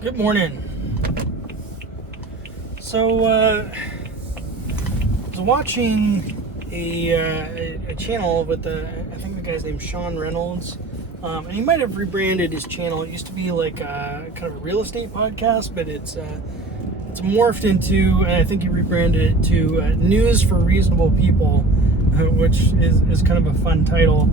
Good morning. So, I was watching a channel with I think the guy's named Sean Reynolds, and he might have rebranded his channel. It used to be like kind of a real estate podcast, but it's morphed into, and I think he rebranded it to News for Reasonable People, which is kind of a fun title.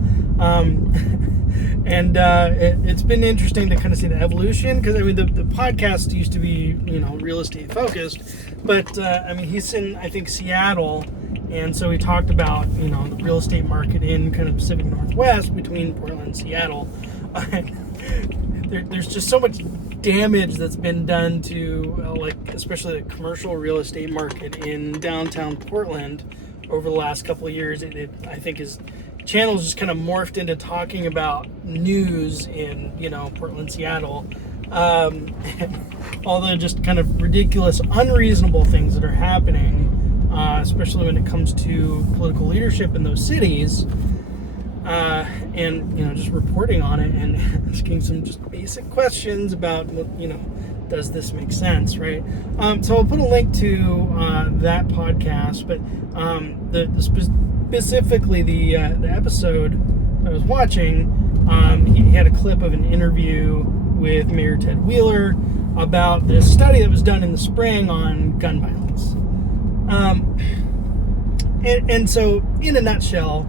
And it's been interesting to kind of see the evolution, because I mean the podcast used to be real estate focused, but I mean he's in, I think, Seattle, and so he talked about the real estate market in kind of Pacific Northwest between Portland and Seattle. There's just so much damage that's been done to especially the commercial real estate market in downtown Portland over the last couple of years. I think his channel's just kind of morphed into talking about news in Portland, Seattle, all the just kind of ridiculous, unreasonable things that are happening, especially when it comes to political leadership in those cities, and just reporting on it and asking some just basic questions about does this make sense, right? So I'll put a link to that podcast, but specifically the episode I was watching, he had a clip of an interview with Mayor Ted Wheeler about this study that was done in the spring on gun violence. And so, in a nutshell,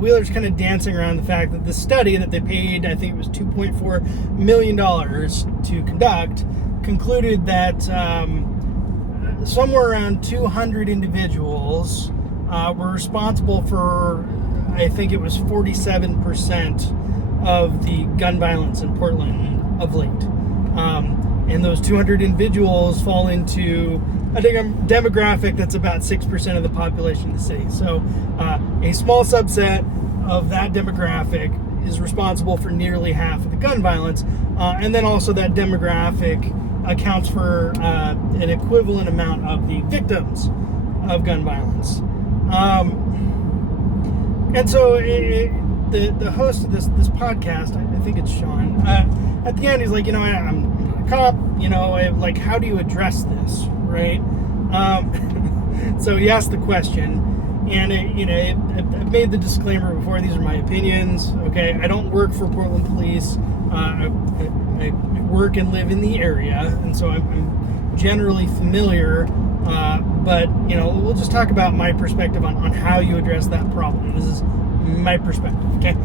Wheeler's kind of dancing around the fact that the study that they paid, I think it was $2.4 million to conduct, concluded that somewhere around 200 individuals were responsible for, I think it was 47% of the gun violence in Portland of late. And those 200 individuals fall into a demographic that's about 6% of the population of the city. So a small subset of that demographic is responsible for nearly half of the gun violence. And then also that demographic accounts for an equivalent amount of the victims of gun violence. And so the host of this podcast, I think it's Sean, at the end he's like, I'm a cop, how do you address this, right? So he asked the question, and I've made the disclaimer before, these are my opinions, okay? I don't work for Portland Police. I work and live in the area, and so I'm generally familiar, but we'll just talk about my perspective on how you address that problem. This is my perspective, okay?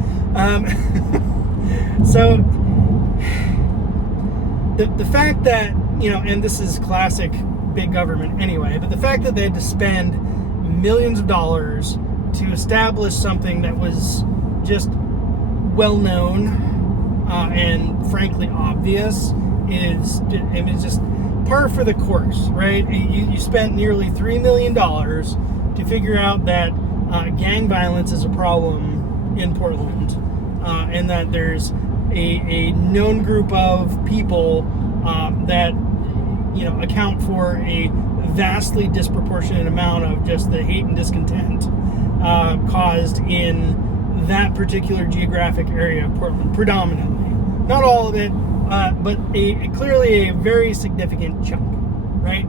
So the fact that and this is classic big government anyway, but the fact that they had to spend millions of dollars to establish something that was just well known and frankly obvious is just par for the course, right? You spent nearly $3 million to figure out that gang violence is a problem in Portland, and that there's a known group of people that account for a vastly disproportionate amount of just the hate and discontent caused in that particular geographic area of Portland, predominantly. Not all of it, but clearly a very significant chunk, right?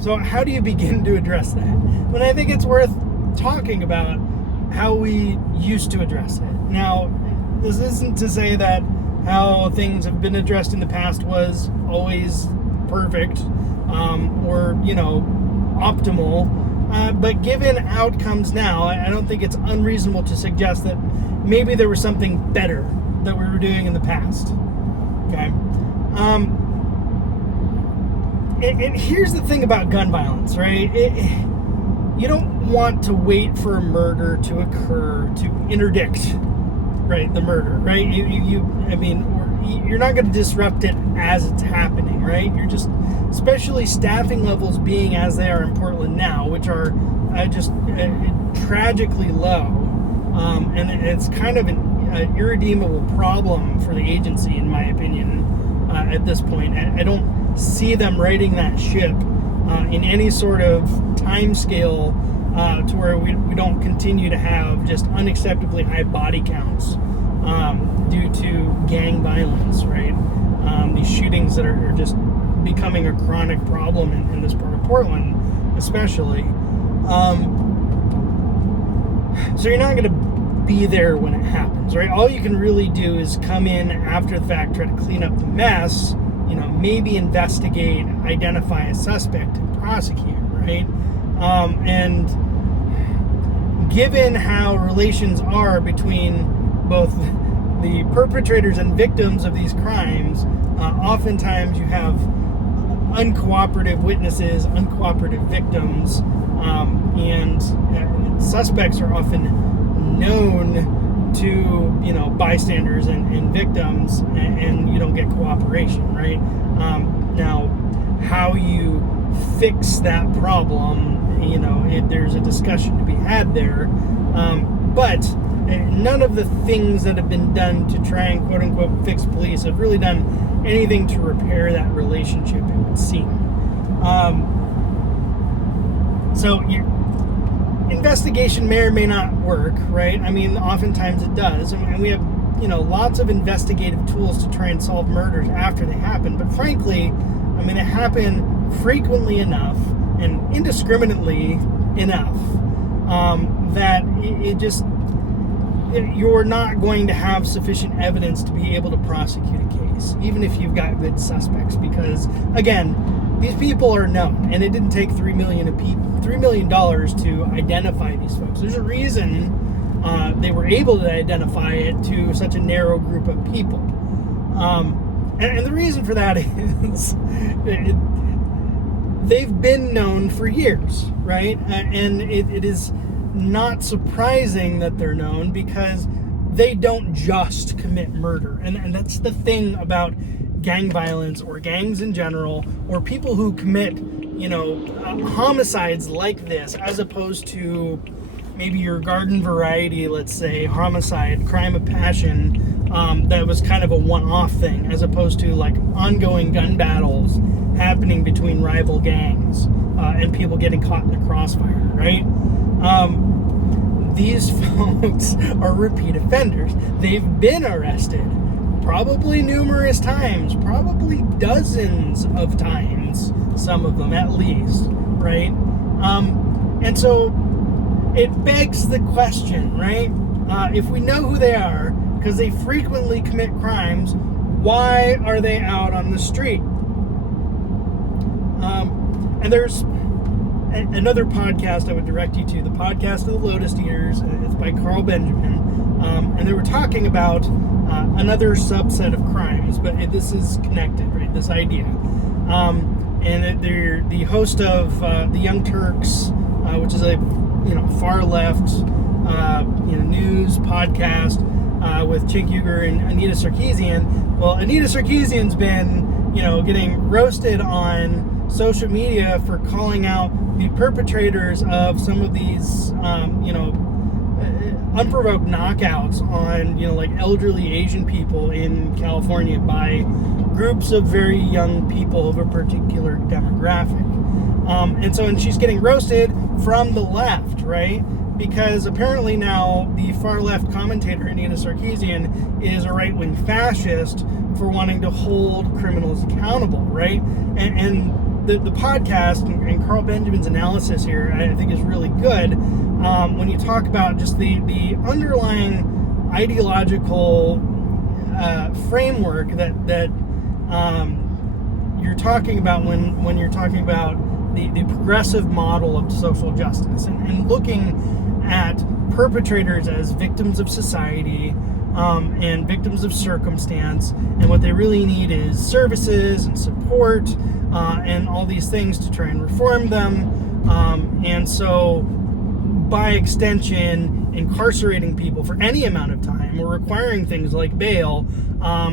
So how do you begin to address that? Well, I think it's worth talking about how we used to address it. Now, this isn't to say that how things have been addressed in the past was always perfect or optimal, but given outcomes now, I don't think it's unreasonable to suggest that maybe there was something better that we were doing in the past. Okay. And here's the thing about gun violence, right? You don't want to wait for a murder to occur to interdict, right, the murder, right? You're not going to disrupt it as it's happening, right? You're just, especially staffing levels being as they are in Portland now, which are just tragically low, and it's kind of an irredeemable problem for the agency, in my opinion, at this point. I don't see them righting that ship in any sort of time scale to where we don't continue to have just unacceptably high body counts due to gang violence, right? These shootings that are just becoming a chronic problem in this part of Portland, especially. So you're not going to be there when it happens, right? All you can really do is come in after the fact, try to clean up the mess, maybe investigate, identify a suspect, and prosecute, right? And given how relations are between both the perpetrators and victims of these crimes, oftentimes you have uncooperative witnesses, uncooperative victims, and suspects are often known to bystanders and victims, and you don't get cooperation, right? Now, how you fix that problem, there's a discussion to be had there, but none of the things that have been done to try and quote unquote fix police have really done anything to repair that relationship, it would seem. So your investigation may or may not work, right? I mean, oftentimes it does, and we have lots of investigative tools to try and solve murders after they happen, but frankly, they happen frequently enough and indiscriminately enough that you're not going to have sufficient evidence to be able to prosecute a case, even if you've got good suspects, because again, these people are known, and it didn't take $3 million to identify these folks. There's a reason they were able to identify it to such a narrow group of people, and the reason for that is they've been known for years, right? And it is not surprising that they're known, because they don't just commit murder, and that's the thing about gang violence, or gangs in general, or people who commit homicides like this, as opposed to maybe your garden variety, let's say, homicide, crime of passion, that was kind of a one-off thing, as opposed to like ongoing gun battles happening between rival gangs, and people getting caught in the crossfire, right? These folks are repeat offenders. They've been arrested probably numerous times, probably dozens of times, some of them at least, right? And so it begs the question, right? If we know who they are, because they frequently commit crimes, why are they out on the street? And there's another podcast I would direct you to, the podcast of the Lotus Eaters. It's by Carl Benjamin, and they were talking about another subset of crimes, but this is connected, right? This idea, and they're the host of the Young Turks, which is a far left news podcast with Cenk Uygur and Anita Sarkeesian. Well, Anita Sarkeesian's been getting roasted on social media for calling out the perpetrators of some of these unprovoked knockouts on like elderly Asian people in California by groups of very young people of a particular demographic, and she's getting roasted from the left, right? Because apparently now the far left commentator Anita Sarkeesian is a right-wing fascist for wanting to hold criminals accountable, right? And the podcast and Carl Benjamin's analysis here, I think, is really good when you talk about just the underlying ideological framework that you're talking about when you're talking about the progressive model of social justice, and looking at perpetrators as victims of society and victims of circumstance, and what they really need is services and support and all these things to try and reform them, and so by extension incarcerating people for any amount of time or requiring things like bail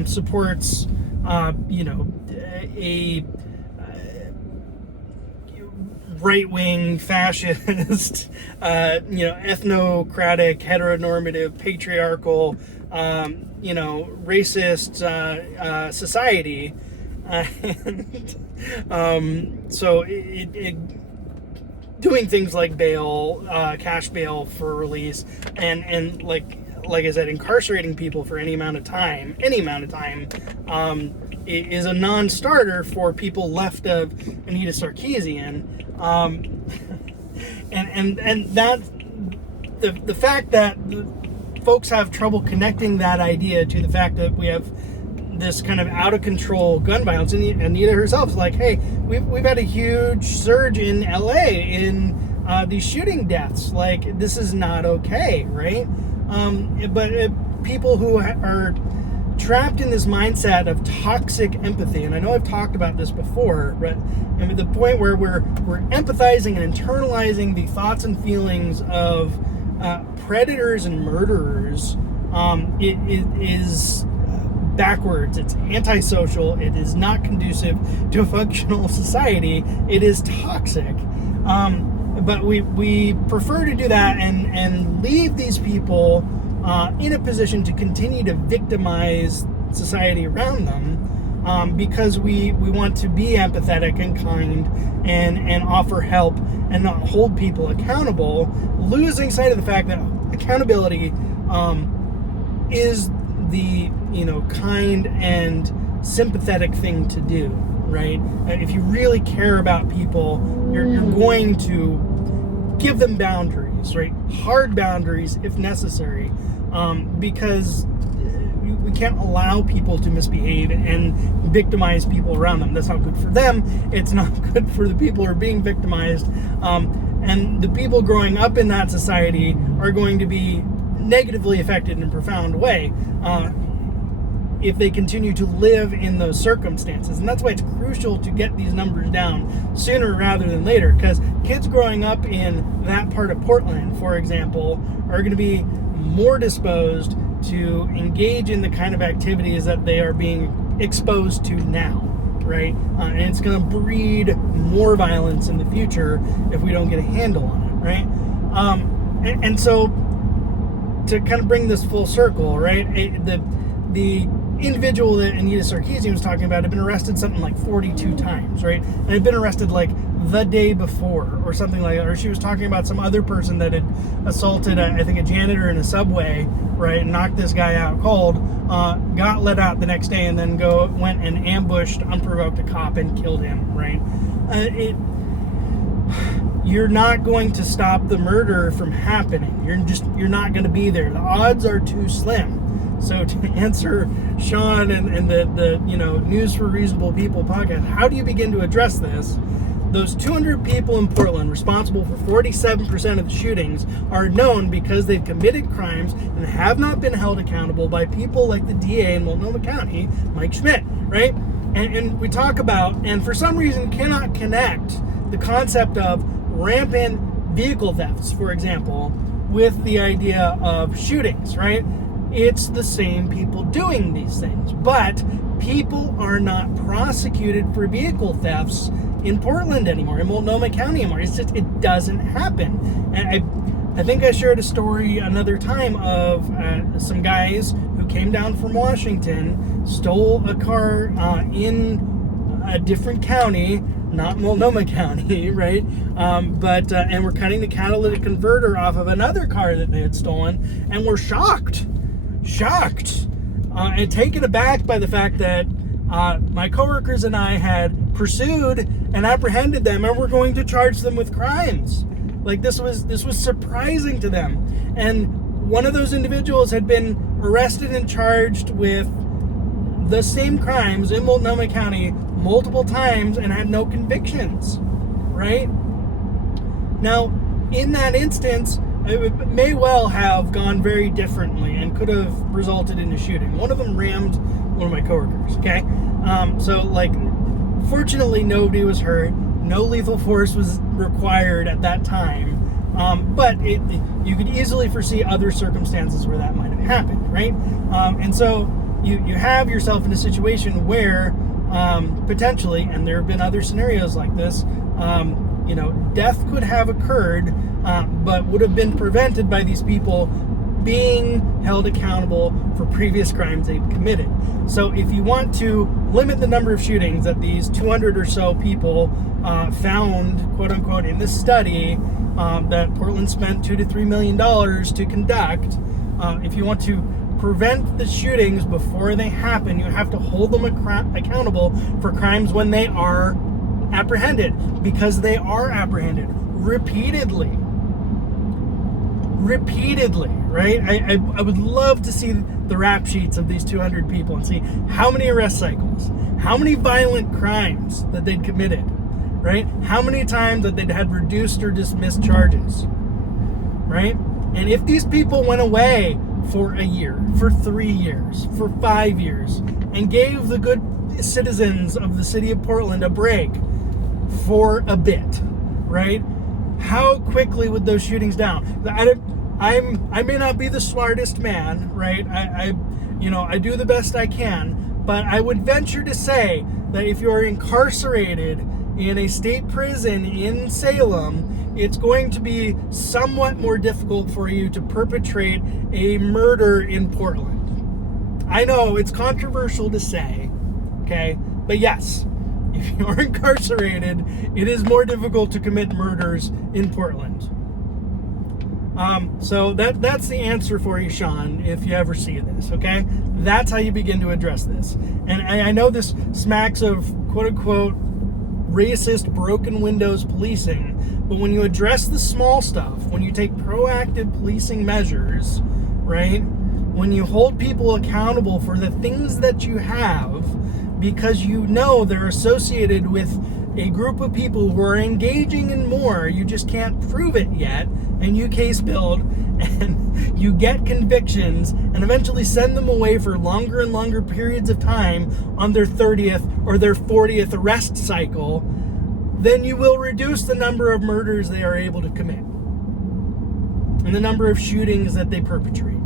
supports a right-wing fascist ethnocratic, heteronormative, patriarchal racist society, and so it doing things like bail, cash bail for release, and like like I said, incarcerating people for any amount of time, is a non-starter for people left of Anita Sarkeesian. And that the fact that folks have trouble connecting that idea to the fact that we have this kind of out of control gun violence, and Anita herself is like, hey, we've had a huge surge in LA in these shooting deaths. Like, this is not okay, right? But people who are trapped in this mindset of toxic empathy, and I know I've talked about this before, but at the point where we're empathizing and internalizing the thoughts and feelings of predators and murderers, it is backwards. It's antisocial. It is not conducive to a functional society. It is toxic. But we prefer to do that and leave these people in a position to continue to victimize society around them, because we want to be empathetic and kind and offer help and not hold people accountable, losing sight of the fact that accountability is the kind and sympathetic thing to do, right? If you really care about people, you're going to give them boundaries, right? Hard boundaries if necessary, because we can't allow people to misbehave and victimize people around them. That's not good for them. It's not good for the people who are being victimized. And the people growing up in that society are going to be negatively affected in a profound way if they continue to live in those circumstances. And that's why it's crucial to get these numbers down sooner rather than later, because kids growing up in that part of Portland, for example, are going to be more disposed to engage in the kind of activities that they are being exposed to now, right? And it's going to breed more violence in the future if we don't get a handle on it, right? And so to kind of bring this full circle, right? The individual that Anita Sarkeesian was talking about had been arrested something like 42 times, right? And had been arrested like the day before or something like that. Or she was talking about some other person that had assaulted, I think, a janitor in a subway, right? And knocked this guy out cold, got let out the next day, and then went and ambushed, unprovoked a cop and killed him, right? You're not going to stop the murder from happening. You're not going to be there. The odds are too slim. So to answer Sean and the News for Reasonable People podcast, how do you begin to address this? Those 200 people in Portland responsible for 47% of the shootings are known because they've committed crimes and have not been held accountable by people like the DA in Multnomah County, Mike Schmidt, right? And we talk about, and for some reason cannot connect the concept of rampant vehicle thefts, for example, with the idea of shootings, right? It's the same people doing these things, but people are not prosecuted for vehicle thefts in Portland anymore, in Multnomah County anymore. It's just, it doesn't happen. And I think I shared a story another time of some guys who came down from Washington, stole a car in a different county, not Multnomah County, right? And were cutting the catalytic converter off of another car that they had stolen, and were shocked, and taken aback by the fact that my coworkers and I had pursued and apprehended them, and were going to charge them with crimes. Like, this was surprising to them. And one of those individuals had been arrested and charged with the same crimes in Multnomah County multiple times and had no convictions, right? Now, in that instance, it may well have gone very differently and could have resulted in a shooting. One of them rammed one of my coworkers, okay? Fortunately, nobody was hurt. No lethal force was required at that time. But you could easily foresee other circumstances where that might have happened, right? And so you have yourself in a situation where potentially, and there have been other scenarios like this, death could have occurred, but would have been prevented by these people being held accountable for previous crimes they've committed. So if you want to limit the number of shootings that these 200 or so people found, quote unquote, in this study that Portland spent $2 to $3 million to conduct, If you want to prevent the shootings before they happen, you have to hold them accountable for crimes when they are apprehended, because they are apprehended repeatedly, right? I would love to see the rap sheets of these 200 people and see how many arrest cycles, how many violent crimes that they'd committed, right? How many times that they'd had reduced or dismissed charges, right? And if these people went away for a year, for 3 years, for 5 years, and gave the good citizens of the city of Portland a break for a bit, right? How quickly would those shootings down? I may not be the smartest man, right? I do the best I can, but I would venture to say that if you're incarcerated in a state prison in Salem, it's going to be somewhat more difficult for you to perpetrate a murder in Portland. I know it's controversial to say, okay? But yes, if you're incarcerated, it is more difficult to commit murders in Portland. So that's the answer for you, Sean, if you ever see this, okay? That's how you begin to address this. And I know this smacks of quote-unquote racist broken windows policing, but when you address the small stuff, when you take proactive policing measures, right? When you hold people accountable for the things that you have, because you know they're associated with a group of people who are engaging in more, you just can't prove it yet, and you case build, and you get convictions, and eventually send them away for longer and longer periods of time on their 30th or their 40th arrest cycle, then you will reduce the number of murders they are able to commit and the number of shootings that they perpetrate.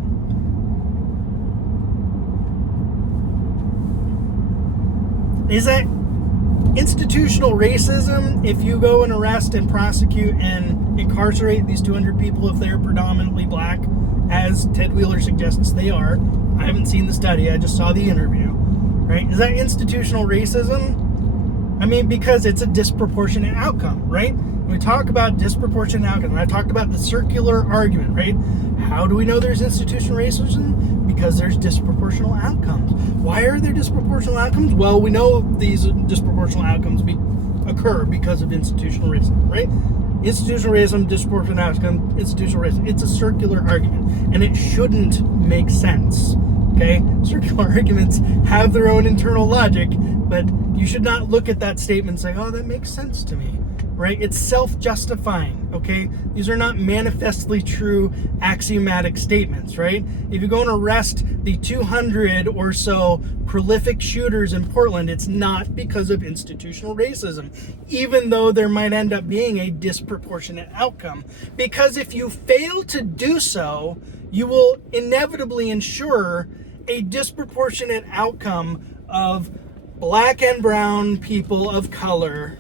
Is that institutional racism if you go and arrest and prosecute and incarcerate these 200 people if they're predominantly black, as Ted Wheeler suggests they are? I haven't seen the study, I just saw the interview, right? Is that institutional racism? I mean, because it's a disproportionate outcome, right? When we talk about disproportionate outcome, and I talked about the circular argument, right? How do we know there's institutional racism? Because there's disproportional outcomes. Why are there disproportional outcomes? Well, we know these disproportional outcomes occur because of institutional racism, right? Institutional racism, disproportionate outcome, institutional racism. It's a circular argument, and it shouldn't make sense, okay? Circular arguments have their own internal logic, but you should not look at that statement and say, oh, that makes sense to me, right? It's self-justifying, okay? These are not manifestly true axiomatic statements, right? If you go and arrest the 200 or so prolific shooters in Portland, it's not because of institutional racism, even though there might end up being a disproportionate outcome. Because if you fail to do so, you will inevitably ensure a disproportionate outcome of black and brown people of color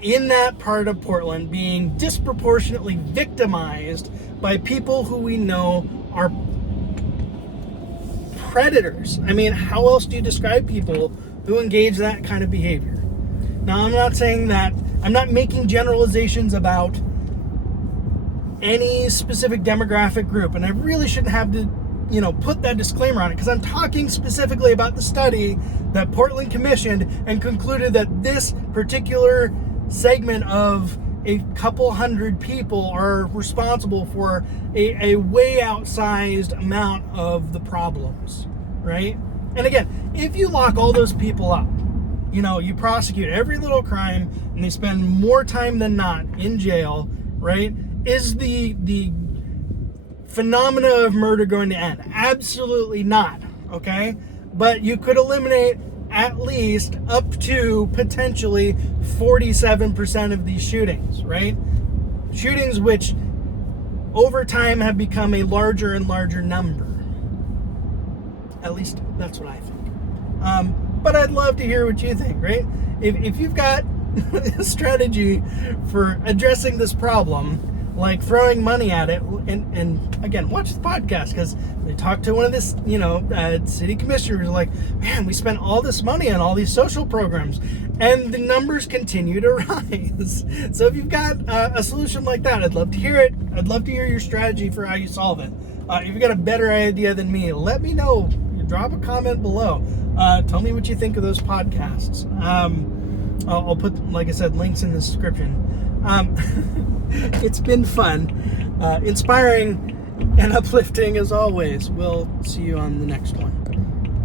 in that part of Portland being disproportionately victimized by people who we know are predators. I mean, how else do you describe people who engage that kind of behavior? Now, I'm not saying that, I'm not making generalizations about any specific demographic group, and I really shouldn't have to put that disclaimer on it, because I'm talking specifically about the study that Portland commissioned and concluded that this particular segment of a couple hundred people are responsible for a way outsized amount of the problems, right? And again, if you lock all those people up, you prosecute every little crime and they spend more time than not in jail, right? Is the phenomena of murder going to end? Absolutely not, okay? But you could eliminate at least up to potentially 47% of these shootings, right? Shootings which over time have become a larger and larger number. At least that's what I think. But I'd love to hear what you think, right? If you've got a strategy for addressing this problem, like throwing money at it, and again, watch the podcast, because they talked to one of this, city commissioners, like, man, we spent all this money on all these social programs, and the numbers continue to rise. So if you've got a solution like that, I'd love to hear it. I'd love to hear your strategy for how you solve it. If you've got a better idea than me, let me know. Drop a comment below. Tell me what you think of those podcasts. I'll put, like I said, links in the description. It's been fun, inspiring, and uplifting as always. We'll see you on the next one.